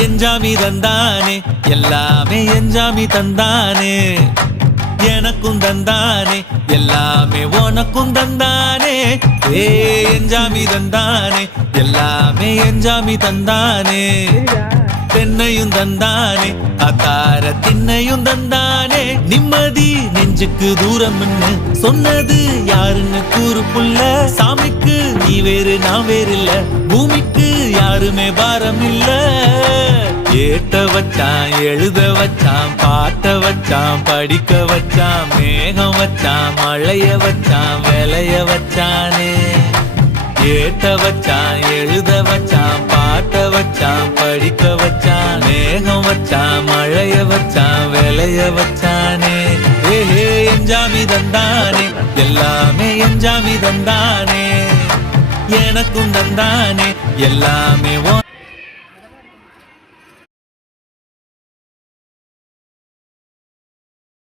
எஞ்சாமி தந்தானே எல்லாமே எஞ்சாமி தந்தானே எனக்கும் தந்தானே எல்லாமே உனக்கும் தந்தானே ஏ எஞ்சாமி தந்தானே எல்லாமே எஞ்சாமி தந்தானே தென்னையும் தந்தானே அத்தார திண்ணையும் தந்தானே நிம்மதி நெஞ்சுக்கு தூரம்னு சொன்னது யாருன்னு கூறு புள்ள சாமிக்கு நீ வேறு நான் வேறு இல்ல பூமிக்கு யாருமே பாரம் இல்ல ஏட்ட வச்சான் எழுத வச்சான் பாட்ட வச்சான் படிக்க வச்சான் மேகம் வச்சான் மழைய வச்சான் விளைய வச்சானே ஏட்ட வச்சான் எழுத வச்சான் பாட்ட வச்சான் படிக்க வச்சான் மேகம் வச்சான் மழைய வச்சான் விளைய வச்சானே ஏஹே எஞ்சாமி தந்தானே எல்லாமே எஞ்சாமி தந்தானே எனக்கும் தந்தானே எல்லாமே